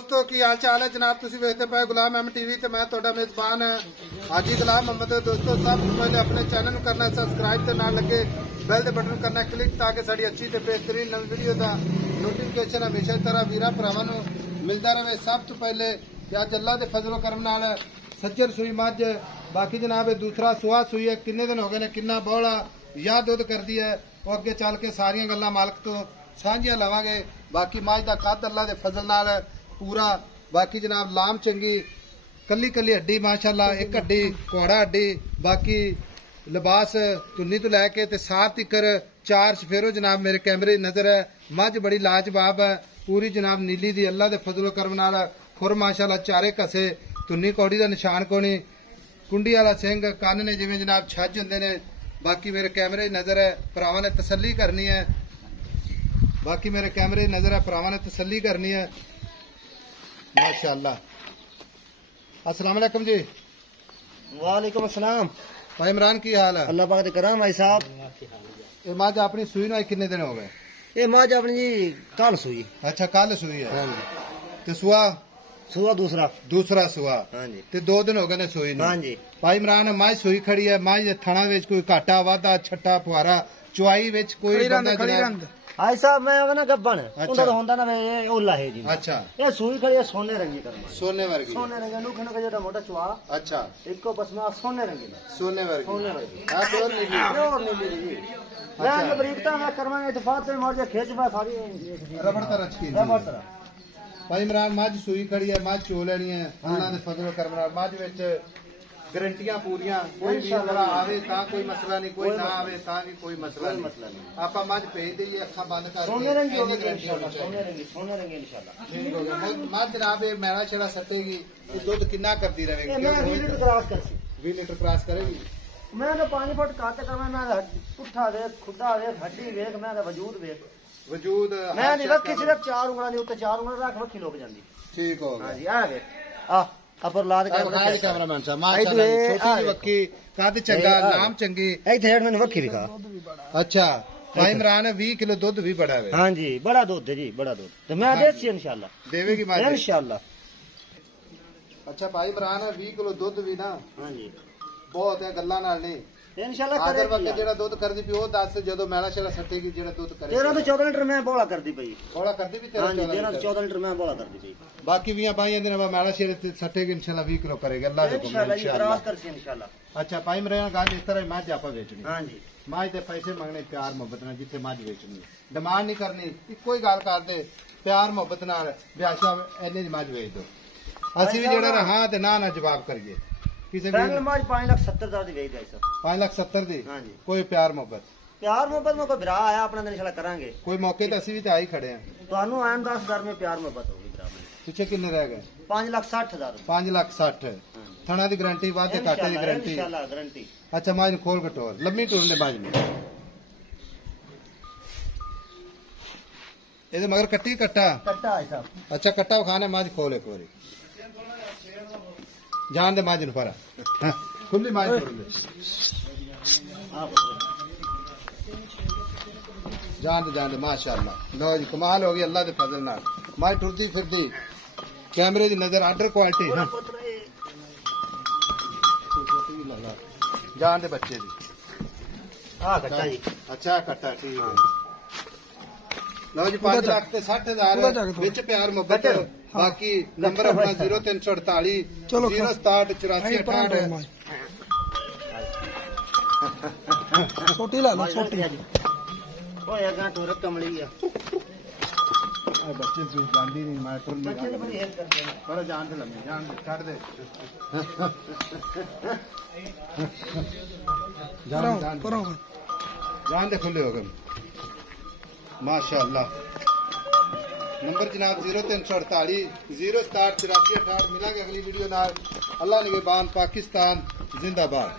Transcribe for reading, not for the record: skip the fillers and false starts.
दोस्तों की हाल चाल है जनाब तुसी वेखदे पे गुलाम अहमद टीवी ते मैं तुहाडा मेजबान हाजी गुलाम अहमद। दोस्तों सब तो पहले अपने चैनल को करना सब्सक्राइब ते नाल लगे बेल दे बटन करना क्लिक ताकि साडी अच्छी ते बेहतरीन नवी वीडियो दा नोटिफिकेशन हमेशा तरह वीरा भरावां नूं मिलदा रहे। सब तो पहले अज अल्लाह दे फजल करम नाल सज्जर सूई मझ बाकी जनाब दूसरा सुहा सूई है। किन्ने दिन हो गए ने किन्ना बौला या दुध करदी है वो अगे चल के सारियां गल्लां मालक तो सांझियां लवांगे। बाकी मझ दा कद अल्लाह दे फजल नाल पूरा। बाकी जनाब लाम चंगी कली कली हड्डी माशाअल्लाह एक हड्डी घोड़ा हड्डी बाकी लिबास तुन्नी तो लैके ते साथ तिकर चार सफेरो जनाब मेरे कैमरे नजर है। मझ बड़ी लाजवाब है पूरी जनाब नीली दी अल्लाह दे फजल करम नाल खुर माशाअल्लाह चारे कसे तुन्नी कौड़ी दा निशान कोनी कुंडी वाला सिंह कन्न ने जिवें जनाब छज हुंदे ने। बाकी मेरे कैमरे नजर है भरावां ने तसल्ली करनी है। बाकी मेरे कैमरे नजर है भरावां ने तसल्ली करनी है माशाअल्लाह। अस्सलाम वालेकुम जी। वालेकुम अस्सलाम। भाई इमरान की हाल है? अल्लाह पाक दे करम भाई साहब। ये मझ अपनी सूई ना कितने दिन हो गए? ये मझ अपनी जी कल सूई। अच्छा कल सूई है। हाँ जी। ते सुआ सुआ दूसरा सुआ। हाँ जी। ते 2 दिन हो गए ने सूई नूं। हाँ जी। भाई इमरान मझ सूई खड़ी है मझ दे थणा विच कोई घाटा वाधा छट्टा फुहारा चुआई विच कोई बंदा जनाब भाई साहब मैं ना गब्बन अच्छा। उनका तो होंदा ना ये ओला है जी। अच्छा ये सूई खड़ी है सोने रंगी करम सोने वर्गी सोने रंगी नु खनो जेड़ा मोटा चुआ। अच्छा इको पसमा सोने रंगी सोने वर्गी सोने रंगी हां प्योर नीली प्योर नीली जी। मैं जो बरीकता मैं करवांगे इत्तेफाक से मोर जे खींच पा सारी रबड़ तरह की रबड़ तरह। भाई इमरान मझ सूई खड़ी है मझ चो लेनी है अल्लाह दे फजल करम नाल मझ विच गारंटियां पूरियां कोई भी बड़ा आवे ता कोई मसला नहीं कोई ना आवे ता भी कोई मसला नहीं। आपा मझ भेज दईए अखा बंद कर सोने रंगी इंशाल्लाह सोने रंगी इंशाल्लाह ठीक हो गया। मझ जनाब ये मैला छेड़ा सटेगी ये दुध कितना करती रहेगी? मैं 20 लीटर क्रॉस करसी 20 लीटर क्रॉस करेगी। मैं तो 5 फुट काट करवा मैं पुट्ठा देख खुदा देख हड्डी देख मैं वजूद देख वजूद मैं नहीं रखी सिर्फ 4 उंगलां दे उत्ते 4 उंगलां रख वखी लोग जांदी। ठीक हो हां गया। जी आ वे आ अपर लाद के कैमरामैन साहब माशाल्लाह छोटी वक्की कद चंगा नाम चंगी एक थेड़ मैंने वखी दिखा। अच्छा भाई इमरान 20 किलो दूध भी बड़ा है। हां जी बड़ा दूध है जी बड़ा दूध तो मैं देसी इंशाल्लाह देवेगी मां इंशाल्लाह। अच्छा भाई इमरान 20 किलो दूध भी ना हां जी बहुत है गल्ला नाल नहीं इंशाल्लाह आदर करेगी। वक्त जेड़ा दूध करदी पई ओ दस जदों मैला छेड़ा सटेगी जेड़ा दूध करे 13 तो 14 लीटर मैं बोला करदी पई। बोला करदी भी हां जी 13 13 तो 14 लीटर मैं बोला करदी पई। बाकी 20 22 दिन बाद मैला छेड़ा सटेगी इंशाल्लाह 20 किलो करेगा अल्लाह दे हुक्म इंशाल्लाह ये इंशाल्लाह। क्रॉस करसी इंशाल्लाह। अच्छा भाई इमरान गाल इस तरह मझ आपा बेचनी हां जी मझ दे पैसे मंगने प्यार मोहब्बत नाल जिथे मझ बेचनी डिमांड नहीं करनी इक्को ही गल कर दे प्यार मोहब्बत नाल ब्याशा एने दी मझ बेच दो ਅਸੀਂ ਵੀ ਜਿਹੜਾ ਰਹਾ ਤੇ ਨਾ ਨਾ ਜਵਾਬ ਕਰੀਏ ਕਿਸੇ फैमिली माज 5,70,000 दी वेच है सर 5,70,000 ਦੀ हां जी। ਕੋਈ ਪਿਆਰ ਮੁਹੱਬਤ प्यार मोहब्बत में कोई भरा आया अपना दिन इंशाल्लाह करांगे ਕੋਈ ਮੌਕੇ ਤੇ ਅਸੀਂ ਵੀ ਤੇ ਆਈ ਖੜੇ ਆ। ਤੁਹਾਨੂੰ ਆਇਨ 10,000 में प्यार मोहब्बत होगी भरा में ਪਿੱਛੇ ਕਿੰਨੇ ਰਹਿ ਗਏ? 5,60,000 5,60,000 ਥਣਾ ਦੀ ਗਾਰੰਟੀ ਵਾਧੇ ਘਾਟੇ ਦੀ ਗਾਰੰਟੀ इंशाल्लाह गारंटी। ਅੱਛਾ ਮਾਜ ਨੂੰ ਖੋਲ ਘਟੋਰ ਲੰਮੀ ਟੁਰਨ ਦੇ ਮਾਜ ਨੂੰ ਇਹਦੇ ਮਗਰ ਕੱਟੀ ਕੱਟਾ कट्टा है साहब। अच्छा कट्टा खाने माज खोल एक बारी जान दे माज पर खुली माज छोड़ दे जान दे माशाअल्लाह लो जी कमाल हो गई अल्लाह दे फजल नाल माज टुरदी फिरदी कैमरे दी नजर आर्डर क्वालिटी जान दे बच्चे दी हां कट्टा जी। अच्छा कट्टा ठीक है। लो जी 5 लाख ते 60,000 विच प्यार मोहब्बत बाकी नंबर अपना 0348 067 84 68 छोटी ला लो छोटी ओए अगा टोर कमली है बच्चे तू गांधी नहीं मैं टुर बच्चे तो बड़ी हेल्प करते हैं पर जान दे लम्बी जान दे छड़ दे जान दे खुले हो गए माशाअल्लाह। नंबर जनाब 0348 067 84 68 मिलेंगे अगली वीडियो नाल। अल्लाह निगहबान पाकिस्तान जिंदाबाद।